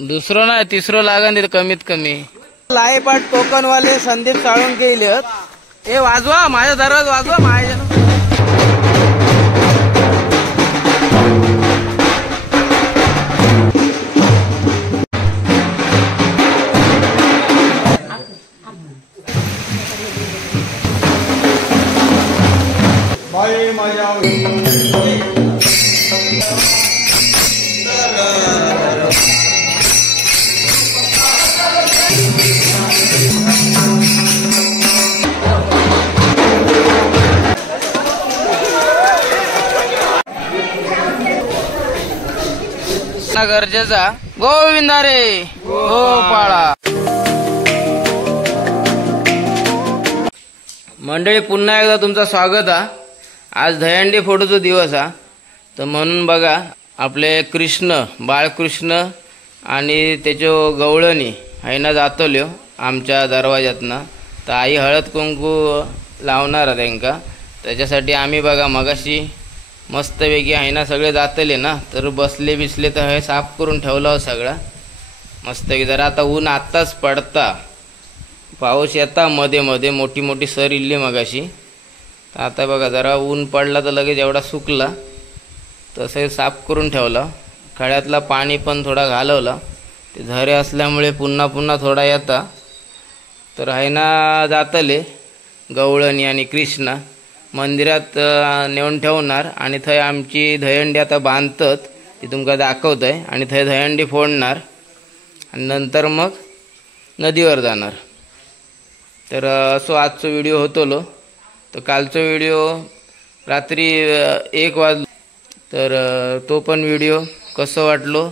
दुसरं नाही तिसरं लागन कमीत कमी. लाईपाट कोकण वाले संदीप साळुंके इलेत. हे वाजवा माझ्या दरवाज वाजवा माझ्या. गरजेचा गोविंदा रे गोपाळा. मंडळी पुन्हा एकदा तुमचं स्वागत आहे. आज दहीहंडी फोडूचा दिवस हा. तर म्हणून बघा आपले कृष्ण बाळकृष्ण आणि त्याच्या गवळणी हायना जातल्यो आमच्या दरवाजातनं. तर आई हळद कुंकू लावणार त्यांका. त्याच्यासाठी आम्ही बघा मगाशी मस्तपैकी हायना सगळे जातले ना, तर बसले बिसले तर हे साफ करून ठेवलं सगळं मस्तपैकी. जरा आता ऊन आत्ताच पडता, पाऊस येता मध्ये मध्ये मोठी मोठी सर इल्ली मगाशी. तर आता बघा जरा ऊन पडला तर लगेच एवढा सुकला, तसं साफ करून ठेवलं. खळ्यातला पाणी पण थोडा घालवलं. ते झरे असल्यामुळे पुन्हा पुन्हा थोडा येता. तर हायना जातले गवळणी आणि कृष्णा मंदिरात नेऊन ठेवणार आणि थंय आमची दहीहंडी आता बांधतात ती तुमका दाखवत आहे. आणि थंय दहीहंडी फोडणार आणि नंतर मग नदीवर जाणार. तर असो आजचा व्हिडिओ होतलो. तर कालचा व्हिडिओ रात्री 1 वाजता. तर तो पण व्हिडिओ कसं वाटलो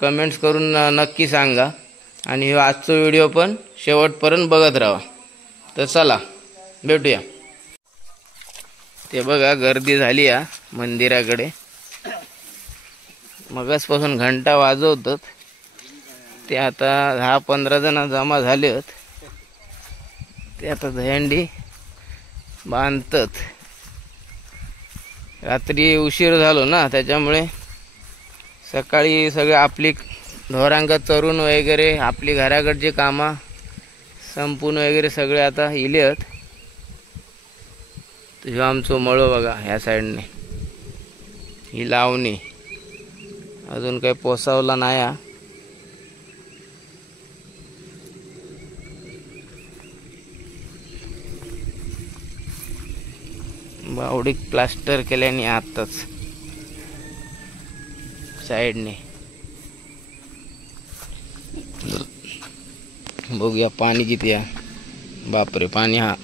कमेंट्स करून नक्की सांगा. आणि आजचा व्हिडिओ पण शेवटपर्यंत बघत राहा. तर चला भेटूया. ते बघा गर्दी झाली या मंदिराकडे. मगासपासून घंटा वाजवतात. ते आता 10-15 जण जमा झाले आहेत. ते आता दहीहंडी बांधतात. रात्री उशीर झालो ना, त्याच्यामुळे सकाळी सगळे आपली ढोरांका चरून वगैरे आपली घराकडची कामं संपून वगैरे सगळे आता इले आहेत. तुझ्या आमचं मळो बघा ह्या साईडने ही लावणी अजून काही पोसावला नाही. बावडीक प्लास्टर केल्याने आताच साईडने. बघूया पाणी किती आहे. बापरे पाणी हा.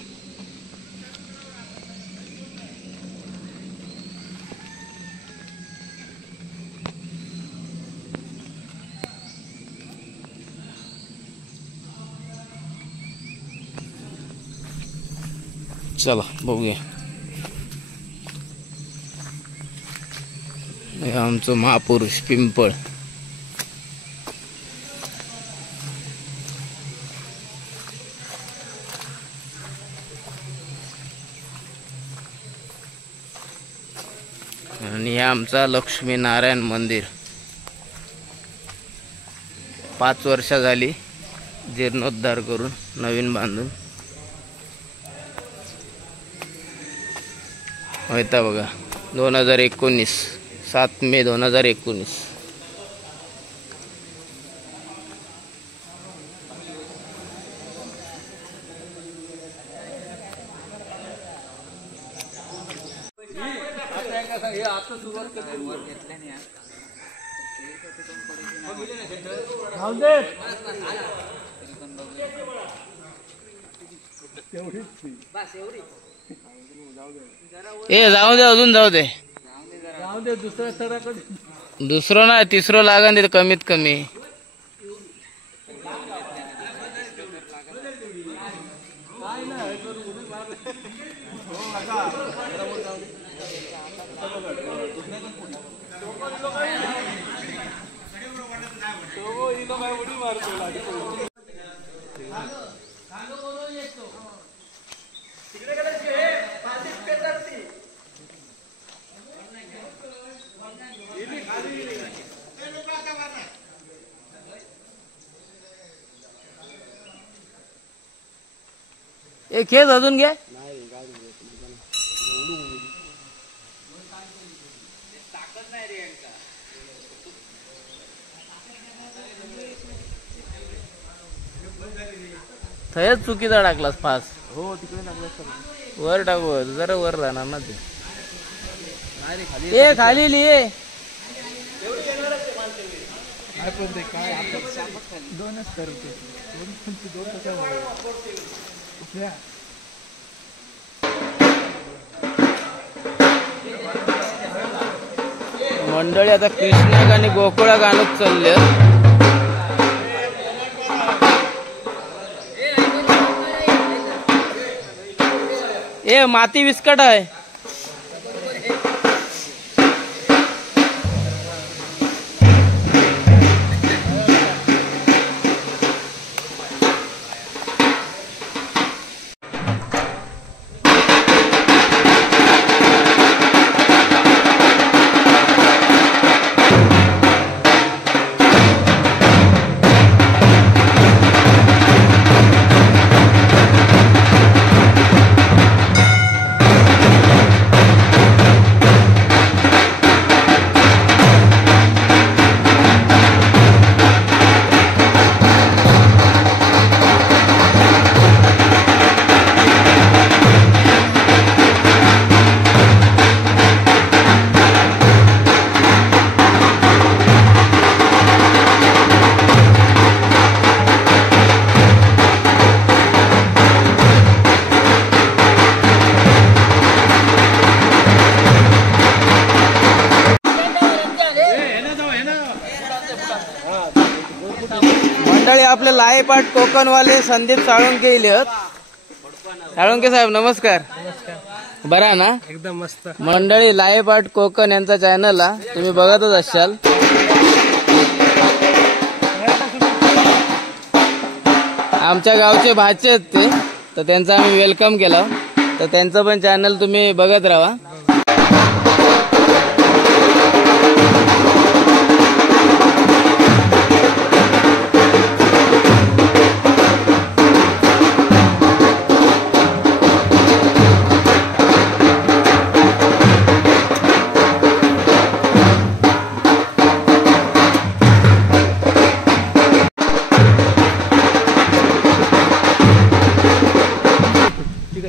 चला बघूया. आमचं महापुरुष पिंपळ. आणि हे आमचा लक्ष्मीनारायण मंदिर 5 वर्ष झाली जीर्णोद्धार करून नवीन बांधून होता बघा. 2019 7 मे 2019. जाऊ दे अजून जाऊ दे. दुसरं नाही तिसरं लागन कमीत कमी. ए खेळ अजून घे. थयच चुकीचा टाकलास पास. हो तिकडे टाकलं वर टाकू जरा वर राहणार ना ते. ए खाली लिहे. काय दोनच करते मंडळी आता कृष्णा आणि गोकुळा गाणं चालले. ए माती विस्कट आहे. मंडळी आपले लायपाट कोकणवाले संदीप साळुंके इलेत. साळुंके साहेब नमस्कार. बरा ना? एकदम मस्त. मंडळी लायपाट कोकण यांचा चॅनल तुम्ही बघतच असाल. आमच्या गावचे भाचे आहेत ते, तर त्यांचा आम्ही वेलकम केला. तर त्यांचं पण चॅनल तुम्ही बघत राहा.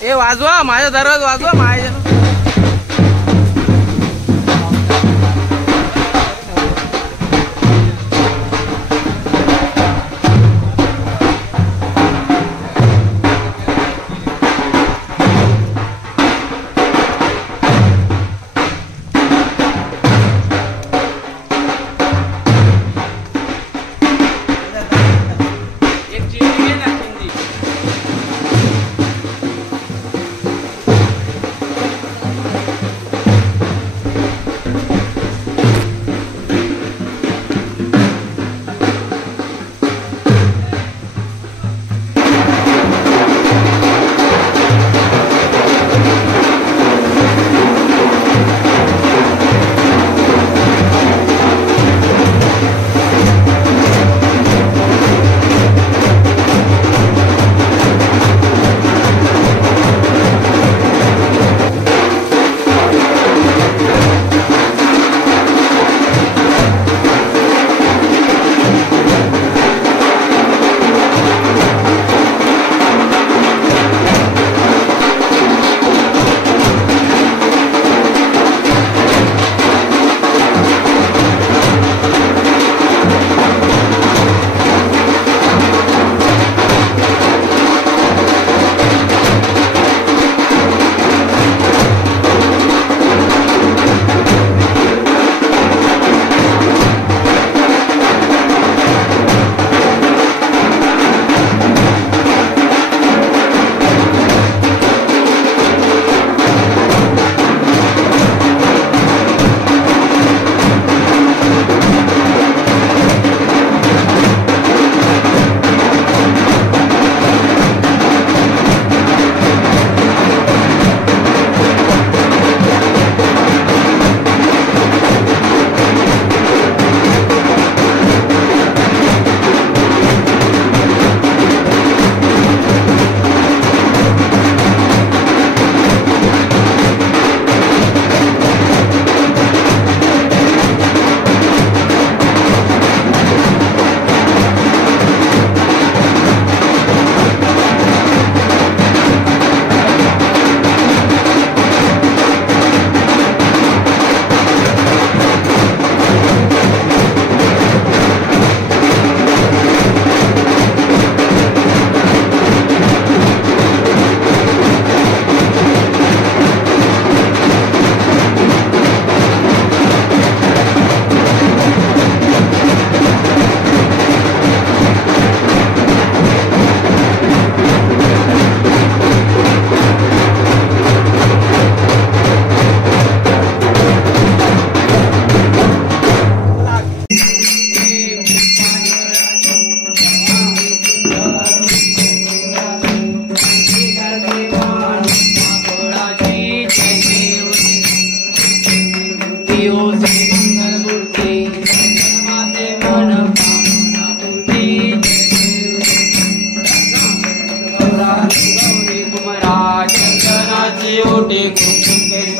ए वाजवा माझ्या दरवाज वाजवा माझ्या.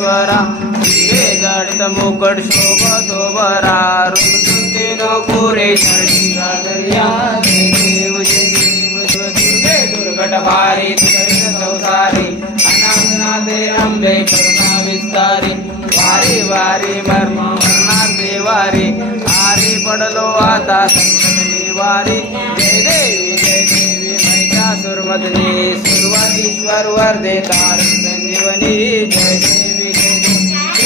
सर्वेश्वरा हे जडित मुकट शोभतो बरा ऋतुते नकोरे शर्या देव दुर्गे दुर्घट भारी संसारी अनाथनाथे अंबे करुणा विस्तारी वारी वारी मर्म मरणाते वारी आरी पडलो आता संकटली वारी जय देवी महिषासुरमर्दिनी सुरवादीश्वर वरदे तारक संजीवनी जय देवी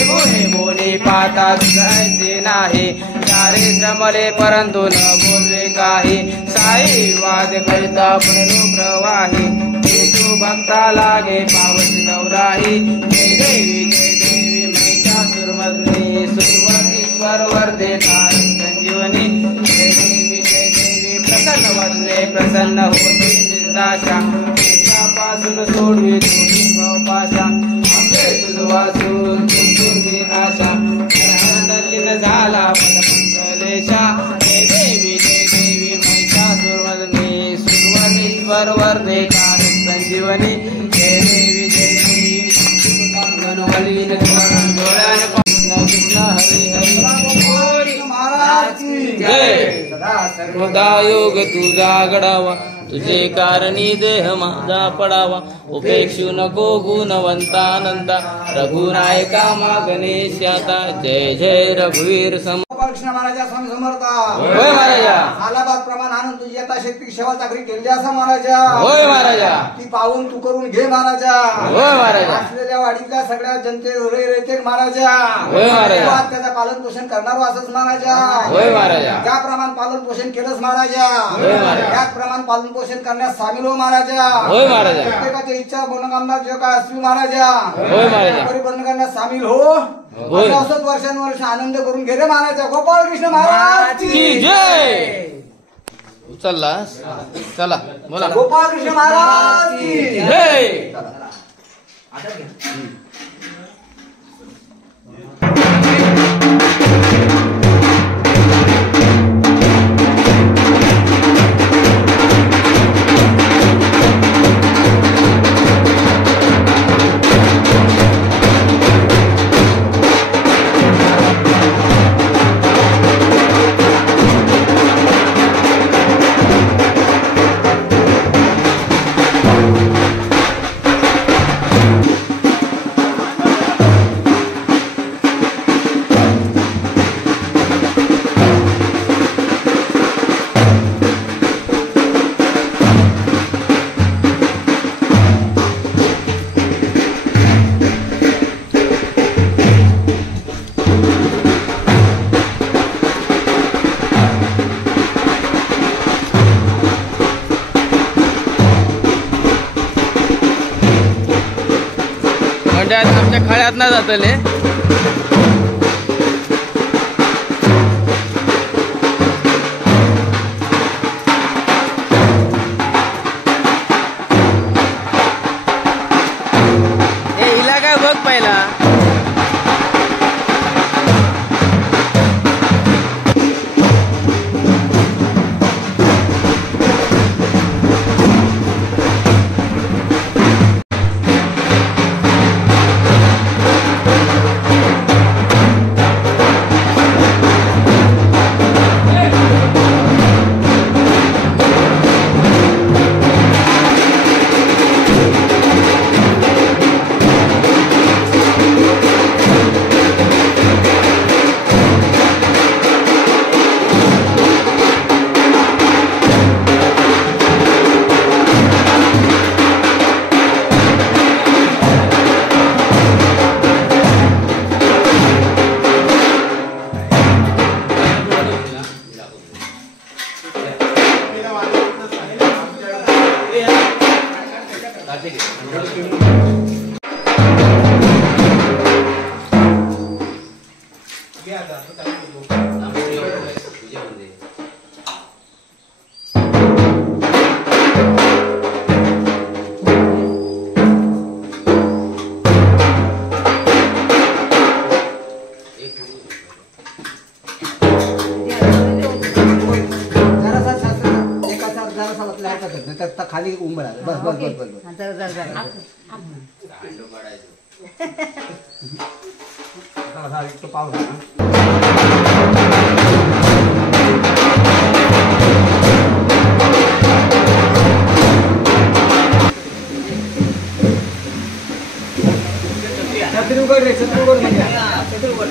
बोले बोले पाता तुझायचे नाही सारे श्रमले परंतु न बोलवे काही साई वाद करिता पडलो प्रवाही तू भक्ता लागे पावती नवराही जय देवी महिषासुरमर्दिनी सुरवादीश्वर वरदे तारक संजीवनी जय देवी प्रसन्न वदने प्रसन्न होती निर्दाशा पासून सोडवी दोन्ही भावपाशा आंबे तुझ वाचून तुझी आशा दल्लीन झाला लेशा जय देवी महिषासुरमर्दिनी सुरवादीश्वर वरदे तारक संजीवनी जय देवी मनोहलीन डोळ्याने हरी हरी महाराज जय सदा योग तुझा घडावा तुझे कारणी देह माझा पडावा उपेक्षू नको गुणवंतानंता रघुनायका मा गणेशाता जय जय रघुवीर सम कृष्ण महाराजा स्वामी समर्थ होय महाराजा आलाबाद प्रमाण आणून तुझी आता शेतकरी सेवा चाकरी केली असा महाराजा होय महाराजा ती पाहून तू करून घे महाराजा होय महाराजा असलेल्या वाडीतल्या सगळ्या जनते रेते महाराजा होय महाराजा त्याचं पालन पोषण करणार असंच महाराजा होय महाराजा त्याप्रमाणे पालन पोषण केलंच महाराजा होय महाराजा त्याप्रमाणे पालन पोषण करण्यास सामील हो महाराजा होय महाराजा प्रत्येकाची इच्छा मनोकामना जे काय असली महाराजा होय महाराजा परिपूर्ण करण्यास सामील हो होय. असंच वर्षानुवर्ष आनंद करून घे रे महाराजा गोपाळ कृष्ण महाराज की जय उचलला चला बोला गोपाळ कृष्ण महाराज की जय म्हणजे आता आमच्या खळ्यात ना जातले हिला काय बघ पहिला खाली उंबर बस बस बस बस जरा छत्री उघड रे, छत्री उघड म्हणजे छत्री उघड.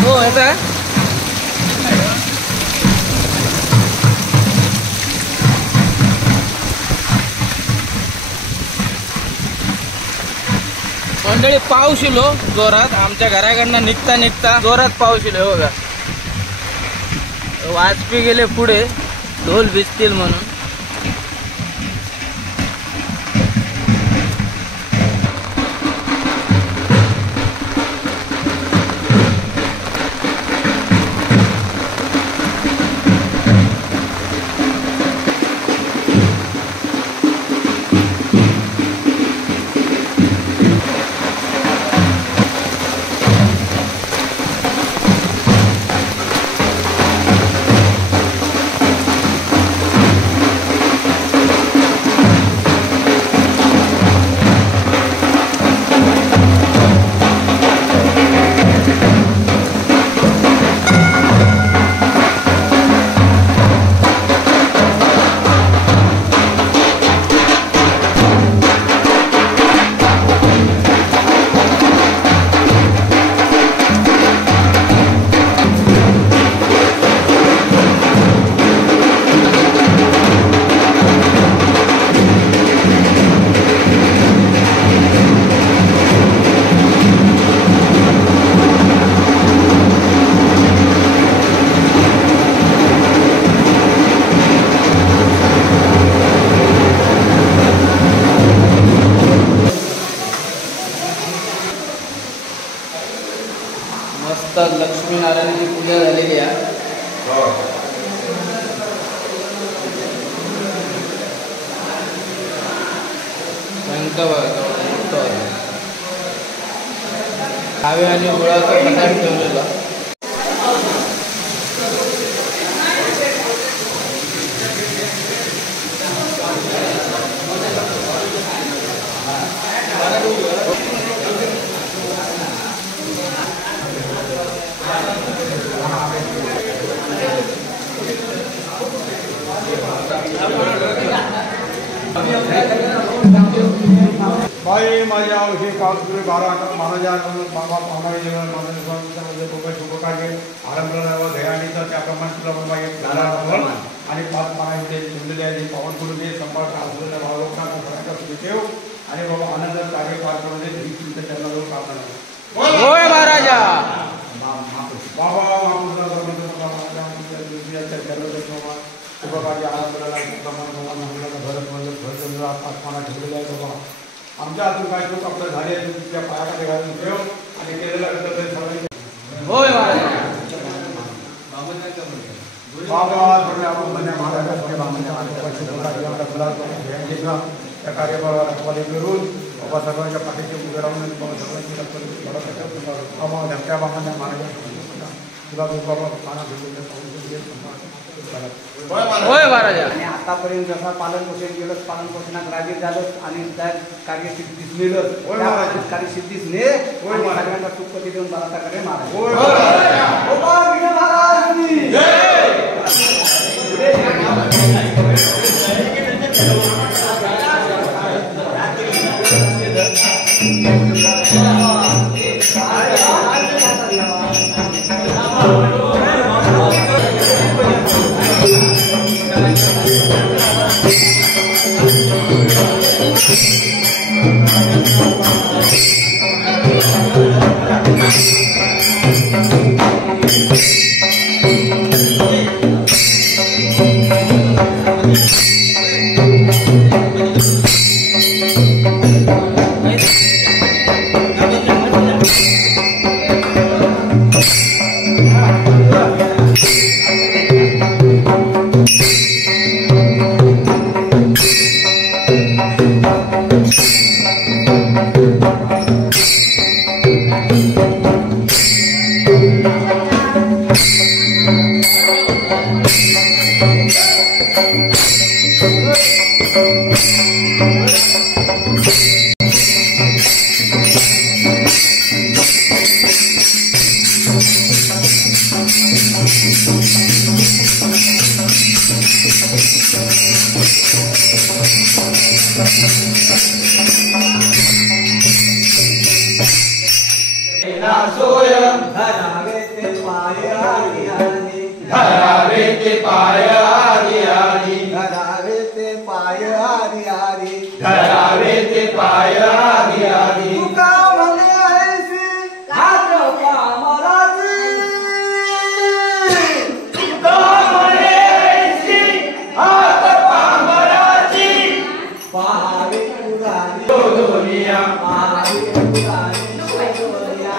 हो याचा मंडळी पाऊस येलो जोरात. आमच्या घराकडनं निघता निघता जोरात पाऊस येलो. बघा वाजपी गेले पुढे ढोल भिजतील म्हणून. मस्त लक्ष्मीनारायणाची पूजा झालेली आहे. शंख बघा खावे आणि गुळाचा प्रसाद ठेवलेला. बाई माझ्या हे कालपुरे 12 महाराजा बाबा मानवी जीवन मानवी शुभ कार्य आरंभ दयाणीचा त्याप्रमाणे तुला बाबा आणि 5 मानाचे ठेवलेले आहे. पावन करू दे, संपर्क असलेल्या भावलोकांना ठेव आणि बाबा आनंद कार्य पार करू दे. ही तुमच्या चरणाजवळ प्रार्थना. होय महाराजा. बाबा शुभ कार्य आरंभ ठेवलेलं आहे. बाबा आमच्या हातून काय चूक आपलं झाले तुमच्या पायाखाली घालून ठेव आणि केलेलं सर्वांनी. होय महाराजा. त्या कार्यभागाला करून बाबा सर्वांच्या पाठीचे उभे राहून बाबा धमक्या बाबांना महाराजा तुला बाबा पाना होय महाराजा. आणि आतापर्यंत जसा पालन पोषण केलं, पालन पोषणात राजीव झालं आणि त्या कार्यसिद्धीस नेलं, त्या कार्यसिद्धीस ने आणि सगळ्यांना सुखपती देऊन बाळाकडे महाराज. गोपाळ कृष्ण महाराज की धरावे ते पाय आधी आधी धरावे ते पाय आधी आधी धरावे ते पाय आधी आधी तुका म्हणे ऐसी हात पामराची तुका म्हणे ऐसी हात पामराची पहावे पुराणी दुनिया पहावे पुराणी दुनिया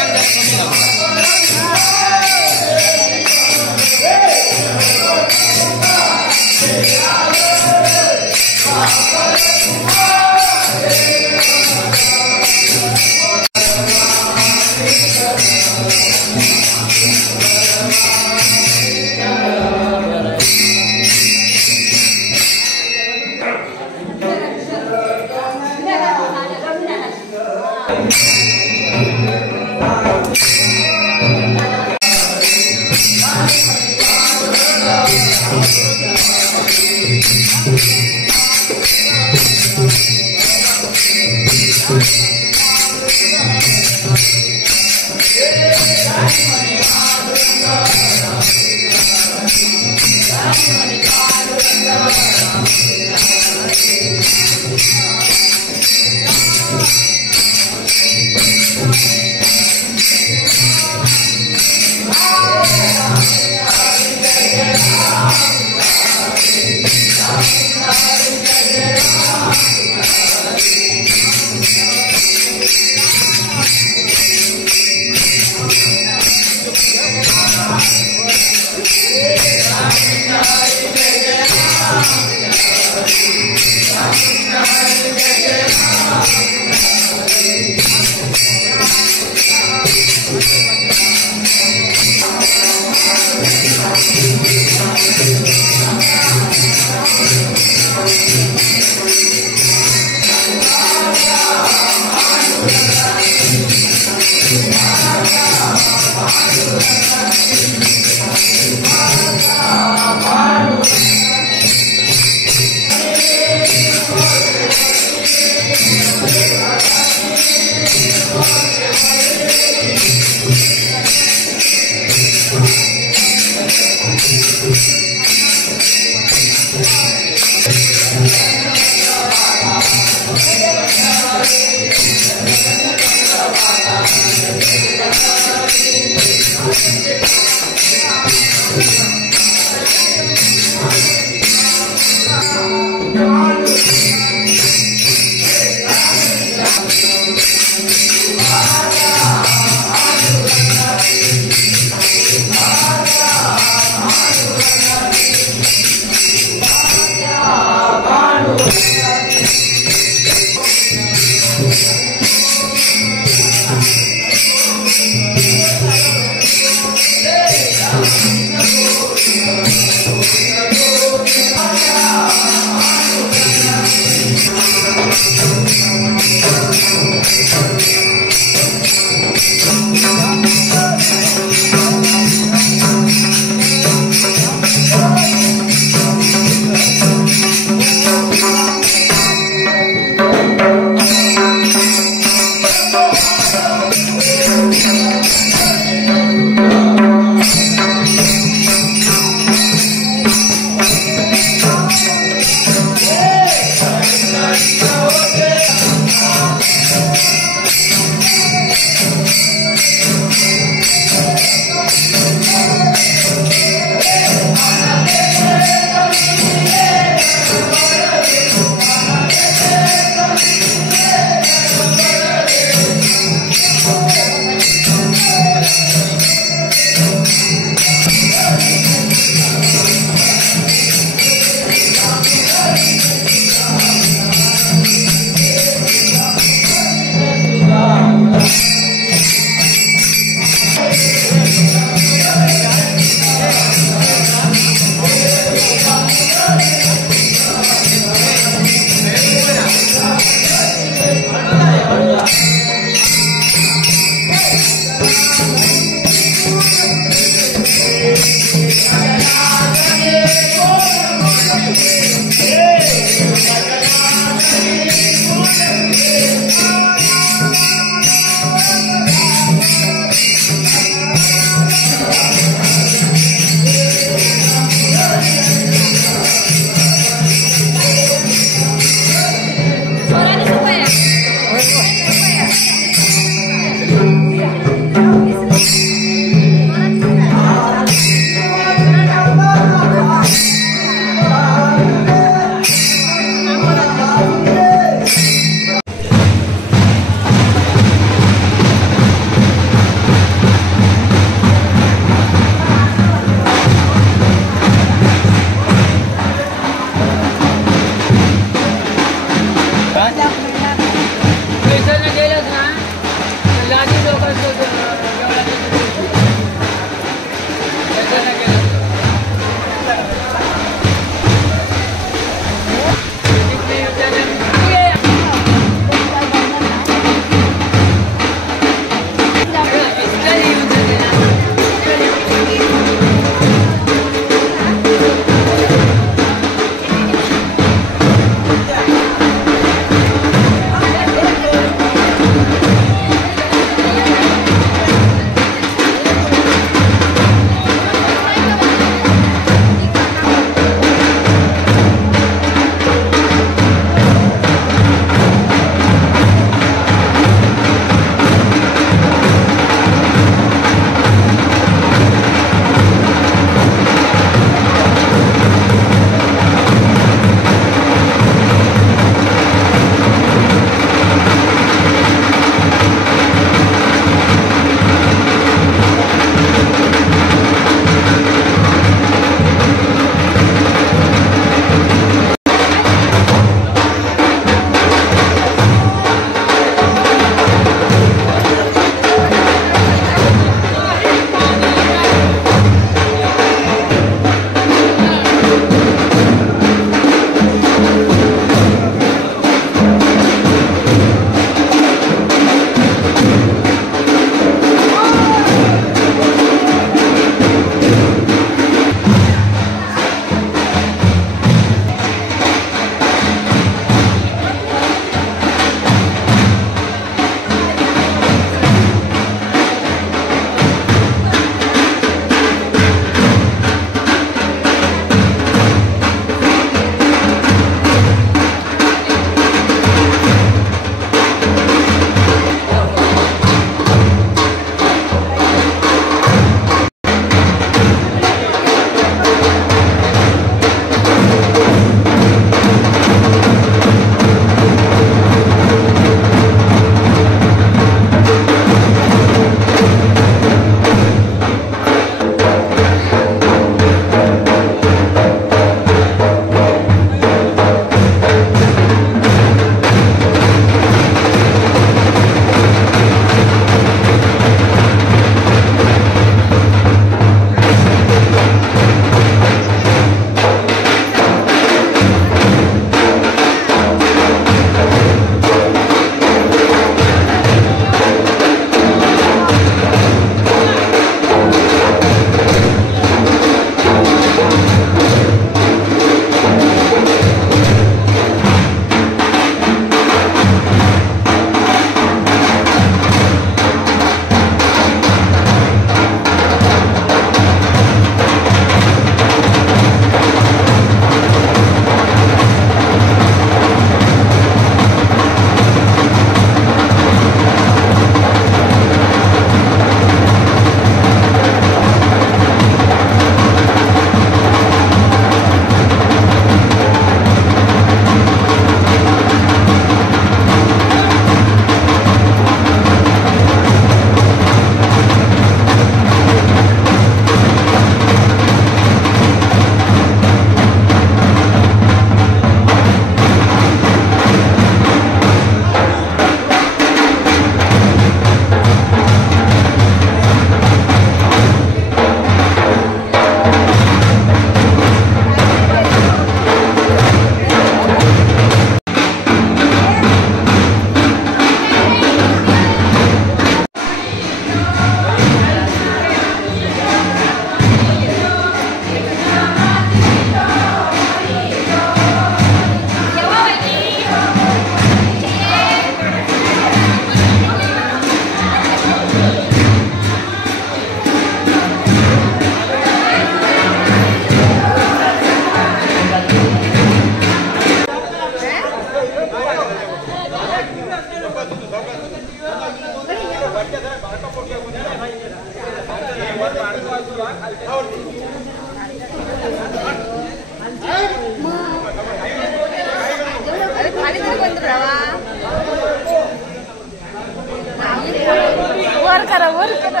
करा वर करा.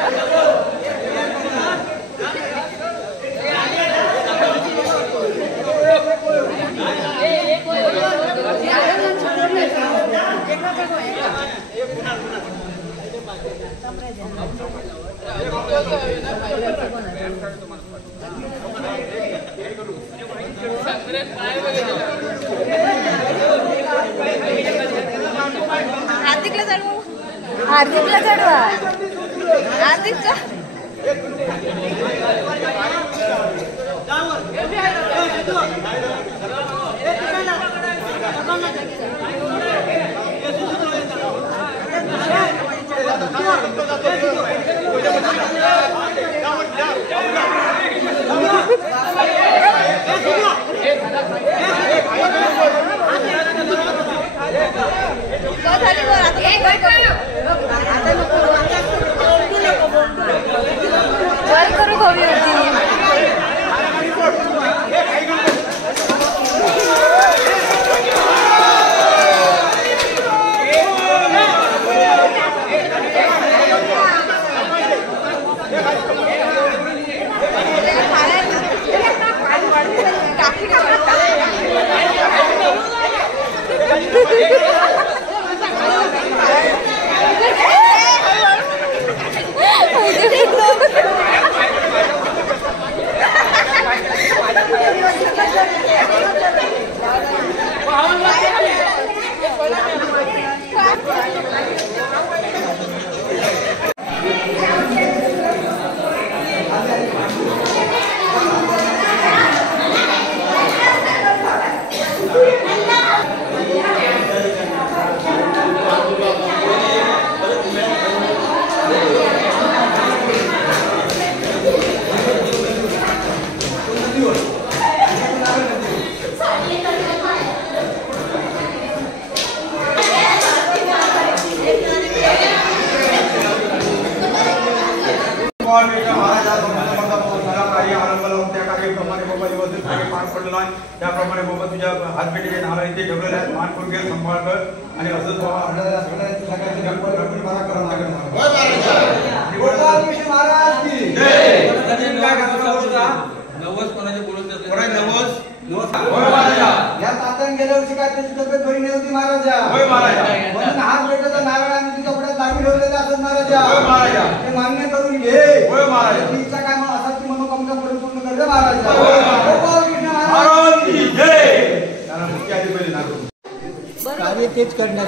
हार्दिकला चढवा. हार्दिकला चढवा. हार्दिकचा वर करू हवी होती. त्याप्रमाणे बाबा तुझ्या हात पेटीचे नारळ इथे ठेवलेले आहेत. मान करून घे, सांभाळ कर आणि असंच बाबा सगळ्यांची गणपती मला करावं लागेल. नवस कोणाचे बोलत नवस या तात्याने गेल्या वर्षी काय त्याची तब्येत बरी नव्हती महाराजा. म्हणून हात पेटाचा नारळ आणि तिच्या पुढ्यात लावी ठेवलेले असत महाराजा. ते मान्य करून घे. तिचा काय असा ती मनोकामना पूर्ण करते महाराजा. कार्य तेच करण्यात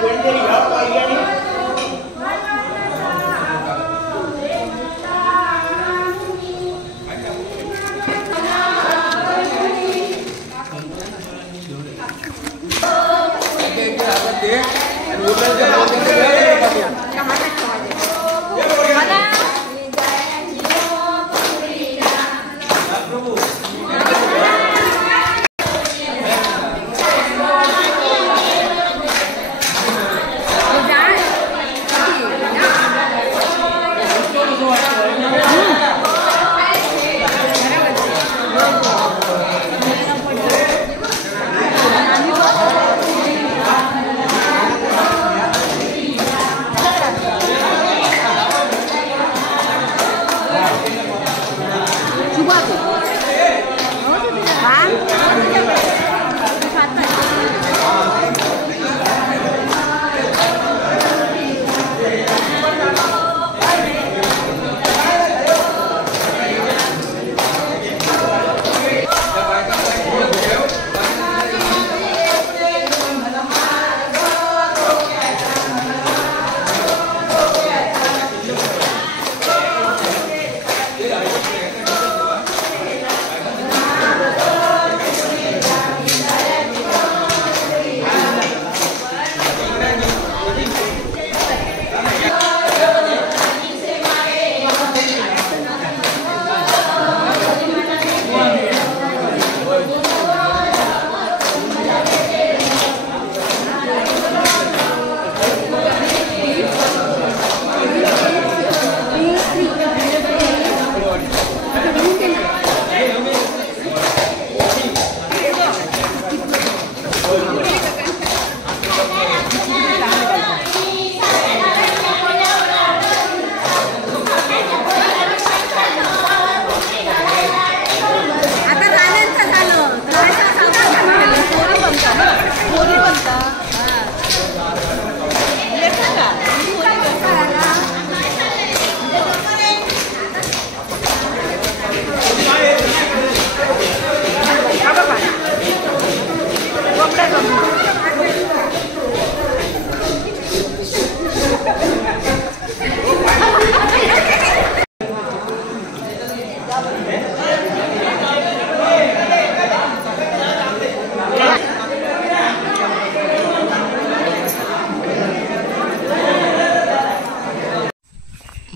कोणतरी ह्या पाहिजे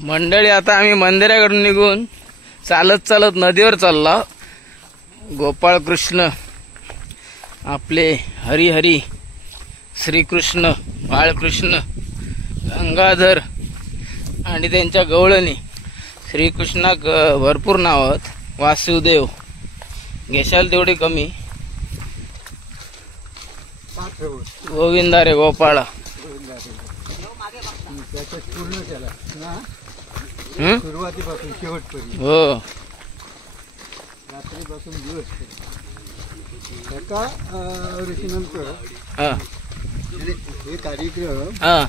मंडळी आता आम्ही मंदिराकडून निघून चालत चालत नदीवर चाललो. गोपाळ कृष्ण आपले हरिहरी श्रीकृष्ण बाळकृष्ण गंगाधर आणि त्यांच्या गवळणी श्रीकृष्णा भरपूर नाव आहेत. वासुदेव घेशाल तेवढी कमी. गोविंदा रे गोपाळा पूर्ण केला ना सुरुवातीपासून शेवटपर्यंत. हो रात्रीपासून दिवस एका ऋषीनंतर हा हे कार्यक्रम हा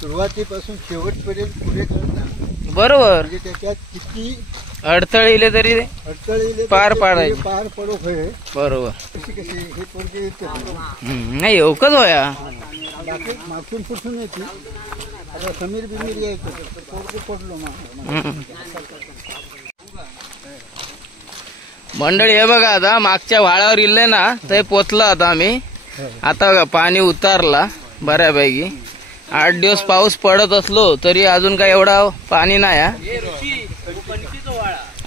सुरुवातीपासून शेवटपर्यंत पुढे करतात. बरोबर. म्हणजे त्याच्यात किती अडथळे येले तरी अडथळे पार पाडायचे. पार पडो होय. बरोबर. कशी हे पोरगे नाही एवढंच होया. मागून पुसून येते. आता समीर बिमीर यायचं पोरगे पडलो मग. मंडळी हे बघा आता मागच्या व्हाळावर इल्ले ना ते पोचला आता आम्ही. आता बघा पाणी उतारला बऱ्यापैकी. 8 दिवस पाऊस पडत असलो तरी अजून काय एवढा पाणी नाही.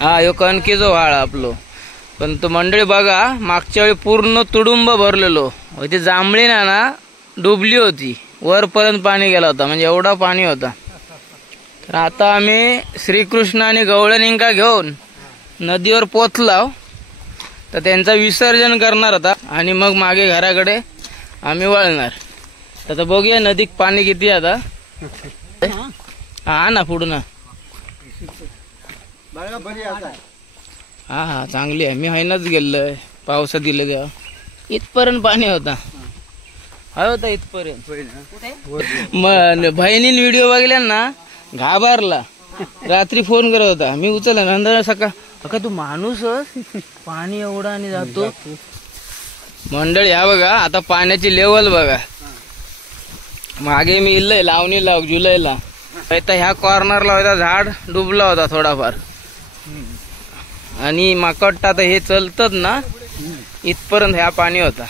हा यो कणकीचो व्हाळा आपलो. पण तो मंडळी बघा मागच्या वेळी पूर्ण तुडुंब भरलेलो. ती जांभळी ना डुबली होती. वरपर्यंत पाणी गेला होता. म्हणजे एवढा पाणी होता. तर आता आम्ही श्रीकृष्ण आणि गवळणींका घेऊन नदीवर पोचला. तर त्यांचा विसर्जन करणार होता आणि मग मागे घराकडे आम्ही वळणार. तर बघूया नदीत पाणी किती आता. हा ना पुढं ना. हा हा चांगली आहे. मी हैनाच गेलोय पावसात दिलं तेव्हा. इथपर्यंत पाणी होता. हा होता इथपर्यंत. बहिणीने व्हिडिओ बघितला ना घाबरला. रात्री फोन करत होता. मी उचलला नंतर सकाळ अका तू माणूस पाणी एवढा आणि जातो. मंडळी हा बघा आता पाण्याची लेवल बघा. मागे मी इल्लय लावणी लाव जुलैला. ह्या कॉर्नरला होता झाड डुबला होता थोडाफार. आणि माकडता तर हे चलतच ना इथपर्यंत ह्या पाणी होता.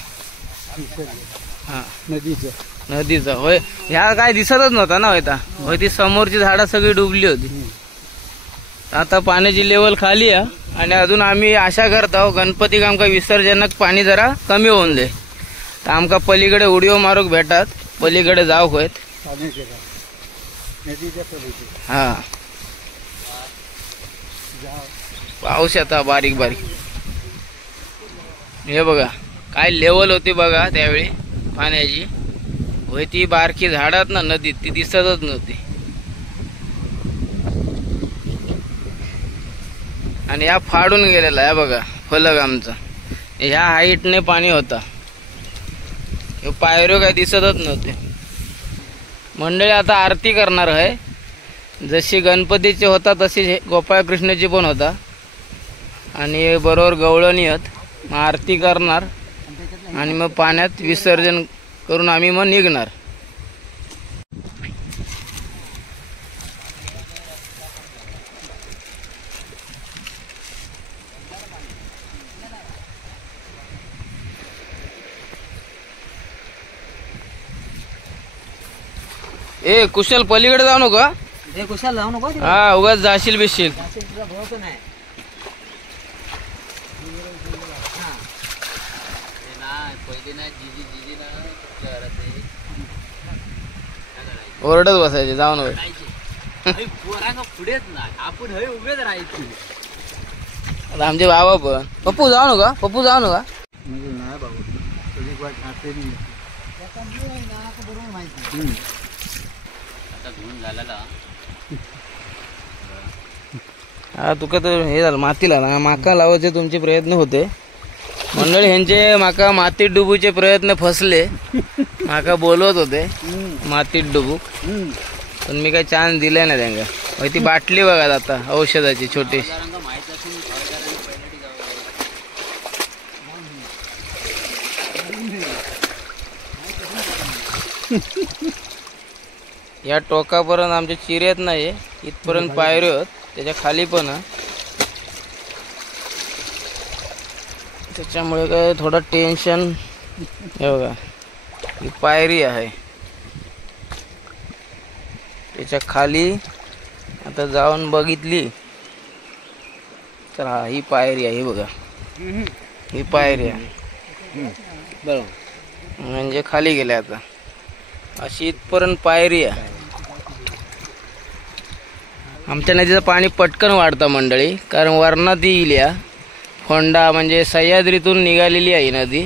हा नदीचं नदीचा होय. ह्या काय दिसतच नव्हता ना होता. होय ती समोरची झाडं सगळी डुबली होती. आता पाण्याची लेवल खाली आहे आणि अजून आम्ही आशा करतो गणपतीक आमका विसर्जनाक पाणी जरा कमी होऊन दे. तर आमका पलीकडे उडीओ मारूक भेटात. पलीकडे जाऊ होत. हा पाऊस येता बारीक बारीक. हे बघा काय लेवल होती बघा त्यावेळी पाण्याची. होय ती बारकी झाडात ना नदीत ती दिसतच नव्हती. आणि ह्या फाडून गेलेला आहे बघा फलक आमचा. ह्या हाईटने पाणी होता. पायऱ्यो काय दिसतच नव्हते. मंडळी आता आरती करणार आहे. जशी गणपतीची होता तशी गोपाळकृष्णाची पण होता. आणि बरोबर गवळणी आहेत. मग आरती करणार आणि मग पाण्यात विसर्जन करून आम्ही मग निघणार. ए कुशल पलीकडे जाऊ नका. कुशाल जाऊ नको. हा उगाच जाशील बिशील. ओरडत बसायचे जाऊ नको. पुढेच नाही आपण हवे उभेच राहायचे. आता आमचे बाबा पण पप्पू जाऊ नका. पप्पू जाऊ नका. म्हणजे नाही बाबा कधी वाट खाते नाही. हा तुका तर हे झालं मातीला ना माका लावायचे तुमचे प्रयत्न होते. मंडळी ह्यांचे माका मातीत डुबूचे प्रयत्न फसले. माका बोलवत होते मातीत डुबूक पण मी काही चान्स दिले नाही त्यांना. ती बाटली बघा आता औषधाची छोटी. या टोकापर्यंत आमच्या चिऱ्यात नाही. इथपर्यंत पायऱ्या आहेत. त्याच्या खाली पण आहे. त्याच्यामुळे काय थोडं टेन्शन. हे बघा ही पायरी आहे. त्याच्या खाली आता जाऊन बघितली तर हा ही पायरी आहे. ही बघा ही पायरी आहे बरोबर. म्हणजे खाली गेले आता अशी इथपर्यंत पायरी आहे. आमच्या नदीचं पाणी पटकन वाढतं मंडळी. कारण वरणात येईल या फोंडा म्हणजे सह्याद्रीतून निघालेली आहे नदी.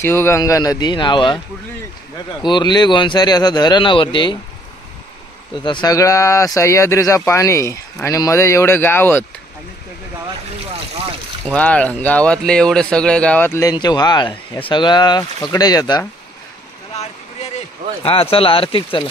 शिवगंगा नदी नावा. कुर्ली गोंसारी असा धरणावरती. तर सगळा सह्याद्रीचा पाणी आणि मध्ये एवढे गावात व्हाळ गावातले एवढे सगळे गावातल्यांचे व्हाळ या सगळा पकडेच आता. हा चला आर्थिक चला.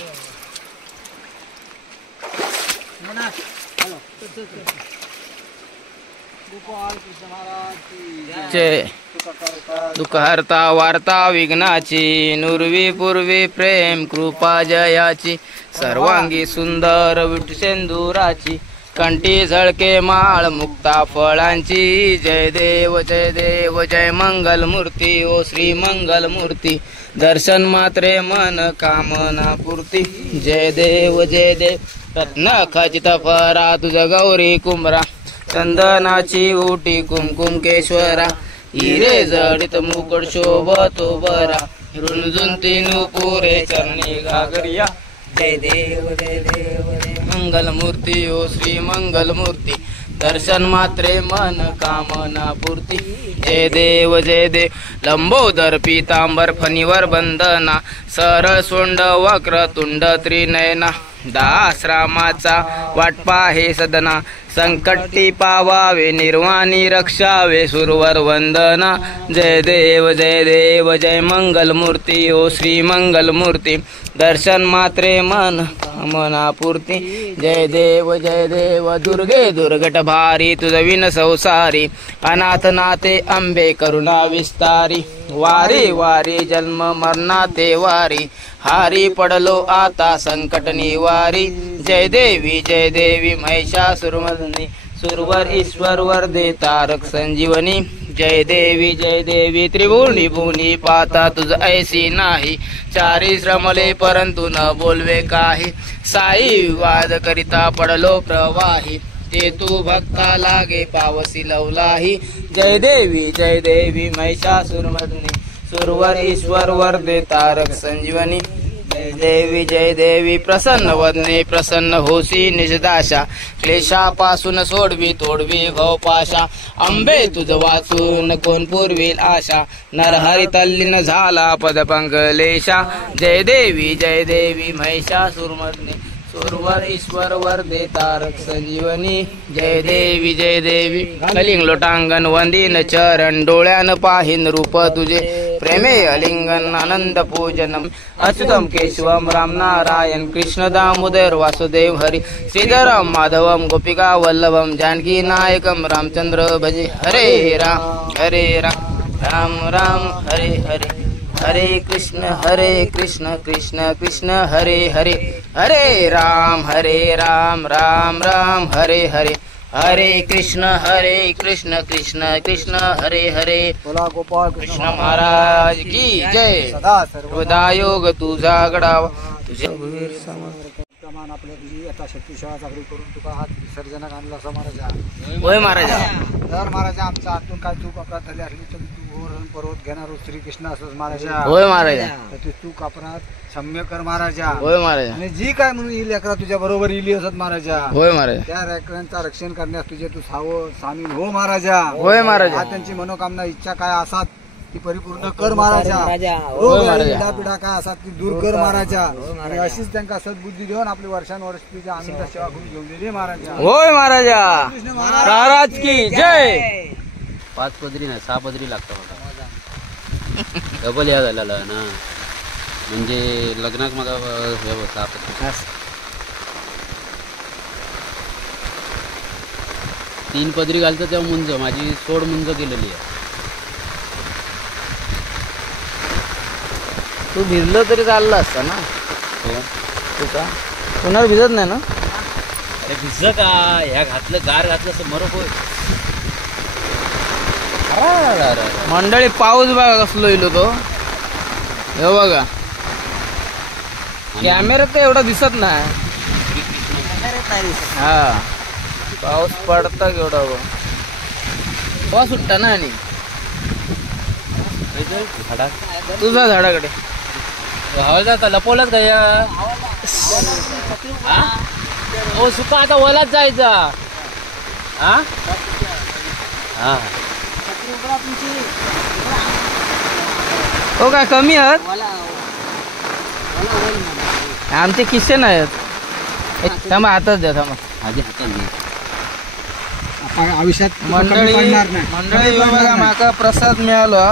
दुःख हरता वार्ता विघ्नाची नुरवी पूर्वी प्रेम कृपा जयाची सर्वांगी सुंदर विठसेंदुराची कंठी झळके माळ मुक्ता फळांची. जय देव जय मंगल मूर्ती ओ श्री मंगल मूर्ती. दर्शन मात्रे मन कामना पूर्ती. जय देव रत्न खचित फरा तुझ गौरी कुंभरा. चंदनाची उटी कुमकुम केश्वरा. हिरे जडित मुकुट शोभतो बरा. रुंजून तीनु पुरे चरणी घागरिया. जय देव मंगल मूर्ती ओ श्री मंगल मूर्ती. दर्शन मात्रे मन कामना पूर्ती. जय देव लंबोदर पीतांबर फणीवर बंदना. सरळ सोंड वक्र तुंड त्रिनयना. दास रामाचा वाटपा हे सदना. संकटी पावावे निर्वाणी रक्षावे सुरवर वंदना. जय देव जय मंगल मूर्ती ओ श्री मंगल मूर्ती. दर्शन मात्रे मन कामना पूर्ती. जय देव दुर्गे दुर्गट भारी तुझ विन संसारी. अनाथ नाते अंबे करुणा विस्तारी. वारी वारी जन्म मरणाते वारी. हारी पडलो आता संकट निवारी. जय देवी महिषासुरमर्दिनी. सुरवर ईश्वर वर दे तारक संजीवनी. जय देवी त्रिभुवनी भुवनी पाता तुझ ऐसी नाही चारी श्रमले परंतु न बोलवे काही साई विवाद करिता पडलो प्रवाही ते तू भक्ता लागे पावसी लवलाही जय देवी महिषासुरमर्दिनी सुरवर ईश्वर वर दे तारक संजीवनी जय देवी प्रसन्न वदने प्रसन्न होसी निजदाशा क्लेशापासून सोडवी तोडवी भवपाशा अंबे तुझ वाचून कोण पुरवील आशा नरहरी तल्लीन झाला पदपंकलेशा जय देवी महिषासुरमर्दिनी सुरवर ईश्वर वर दे तारक संजीवनी जय देवी कलिंग लोटांगण वंदीन चरण डोळ्यान पाहिन रूप तुझे प्रेमे अलिंगन आनंद पूजनम अच्युतम केशवम राम नारायण कृष्ण दामोदर वासुदेव हरी श्रीधरम माधवम गोपिका वल्लभम जानकी नायकम रामचंद्र भजे हरे राम राम राम हरे हरे हरे कृष्ण कृष्ण कृष्ण हरे हरे हरे राम राम राम हरे हरे हरे कृष्ण कृष्ण कृष्ण हरे हरे बोला गोपाळ कृष्ण महाराज की जय सदा सर्वदा योग तुझा गडावा तुझ्या प्रमाण आपल्या यथाशक्ती सेवा चाकरी करून तुका हात विसर्जनाक आणला असं महाराजा होय महाराजा तर महाराजा आमच्या हातून काय चूक अपराध झाली असली तर तू ओरण पर्वत घेणार श्रीकृष्ण असंच महाराजा होय महाराजा तर तू चूक अपराध क्षम्य कर महाराजा होय महाराजा आणि जी काय म्हणून ही लेकरा तुझ्या बरोबर इली असत महाराजा होय महाराजा त्या लेकरांचा रक्षण करण्यास तुझे तू सामील हो महाराजा होय महाराजा हा त्यांची मनोकामना इच्छा काय असतात ती परिपूर्ण कर महाराजा होय महाराजा पिढा काय असतात ती दूर कर महाराजा आणि अशीच त्यांना सद्बुद्धी देऊन आपली वर्षानुवर्ष तुझ्या आनंद सेवा करून घेऊन दिली महाराजा होय महाराजा महाराज की जय 5 पदरी नाही 6 पदरी लागतं होता डबल या झालेला ना म्हणजे लग्नाक मग 6 पदरी 3 पदरी घालतं तेव्हा मुंज माझी 16 मुंज गेलेली आहे. तू भिजलं तरी चाललं असतं ना तू का पुन्हा भिजत नाही ना अरे भिजलं का ह्या घातलं गार घातलं असं मरक होय. मंडळी पाऊस बघा कसलो येलो तो हे बघा कॅमेऱ्यात तर एवढा दिसत नाही हा पाऊस पडता केवढा पाऊस सुट्टा ना आणि तुझा झाडाकडे हवा जाता लपवलंच काय हो सुका आता ओलाच जायचा हा हा हो काय कमी आहेत आमचे किस्से नाही आहेत थांबा हातात द्या थांबा आधी हातात घे. आयुष्यात मंडळी बघा माका प्रसाद मिळाला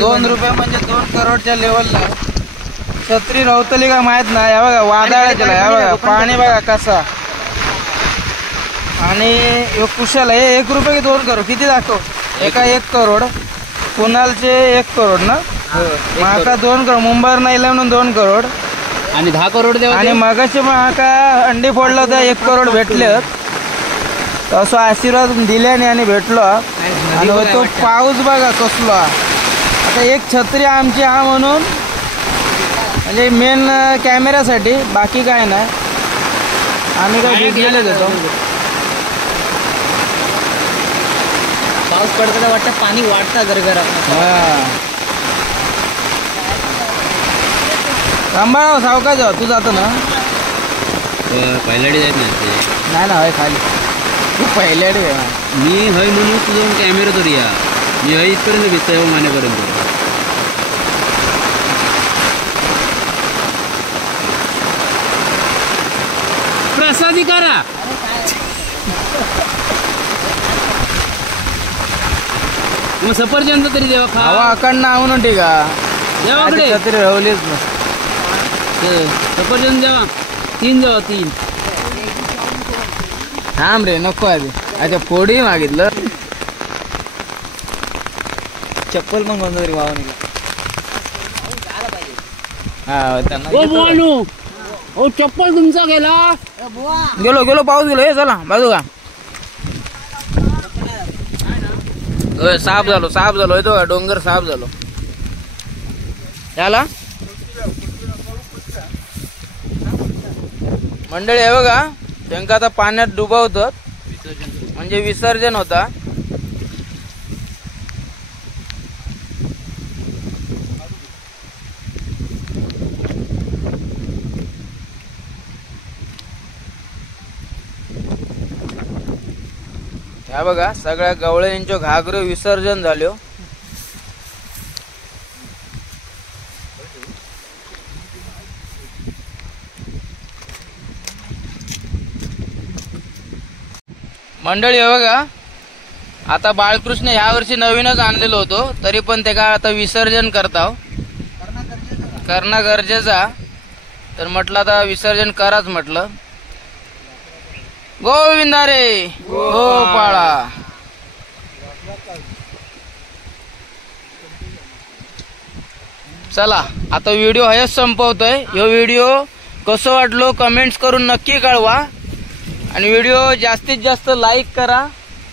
2 रुपये म्हणजे 2 करोडच्या लेवलला छत्री नव्हतली का माहित नाही या बघा वादळाच्या या बघा पाणी बघा कसा आणि कुशाला हे 1 रुपये की 2 करोड किती दाखव एका 1 करोड कुणालचे 1 करोड ना माका 2 करोड मुंबईवर नाही म्हणून 2 करोड आणि 10 करोड देवा आणि मगाशी माका अंडी फोडला तर 1 करोड भेटले असं आशीर्वाद दिल्याने आणि भेटलो आणि तो पाऊस बघा कसलो आता एक छत्री आमची हा म्हणून म्हणजे मेन कॅमेऱ्यासाठी बाकी काय नाही आम्ही काय भिजलेले देतो पाऊस पडताना वाटतं पाणी वाढतं गरगरात सांभाळा सावका जाऊ तू जातो ना पहिल्याडी जात नाही नाही ना हय खाली तू पहिल्या मी हय म्हणून तुझं कॅमेरा तरी या मी हय इथपर्यंत भिजतो मानेपर्यंत प्रसादी करा मग सफरचंद तरी देवा खा हवा अकडनं आवून ठीक देवाकडे छत्री राहलीच सफरचंद देवा 3 देवा 3 थांब रे नको आधी अच्छा फोडी मागितलं चप्पल पण बंद तरी वाहून हा त्यांना ओ चप्पल तुमचा गेला गेलो पाऊस गेलो हे चला बाजू का साफ झालो येतो का डोंगर साफ झालो याला मंडळी आहे बघा त्यांना आता पाण्यात डुबवतात म्हणजे विसर्जन होता. ह्या बघा सगळ्या गवळ्यांच्या घागर विसर्जन झालो. मंडळी आहे बघा आता बाळकृष्ण ह्या वर्षी नवीनच आणलेलो होतो तरी पण ते का आता विसर्जन करताव करणं गरजेचा तर म्हटलं आता विसर्जन कराच म्हटलं. गोविंदा रे गोपाळा. चला आता व्हिडिओ हेच संपवतोय. ह्यो व्हिडिओ कसं वाटलो कमेंट्स करून नक्की कळवा आणि व्हिडिओ जास्तीत जास्त लाईक करा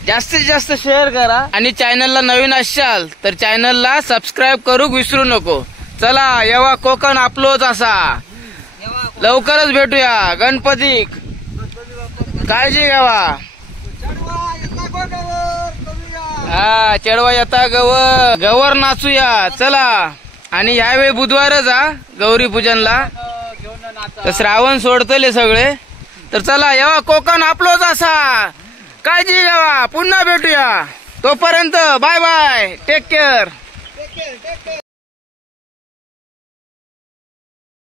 जास्तीत जास्त शेअर करा आणि चॅनलला नवीन असाल तर चॅनलला सबस्क्राईब करू विसरू नको. चला येवा कोकण आपलोच असा लवकरच भेटूया गणपतीक. काळजी घ्यावा. हा चढवा येता गवर नाचूया. चला आणि यावेळी बुधवारच गौरी पूजनला तर श्रावण सोडतले सगळे तर चला येवा कोकण आपलोच असा. काळजी घ्यावा. पुन्हा भेटूया. तोपर्यंत बाय बाय टेक केअर.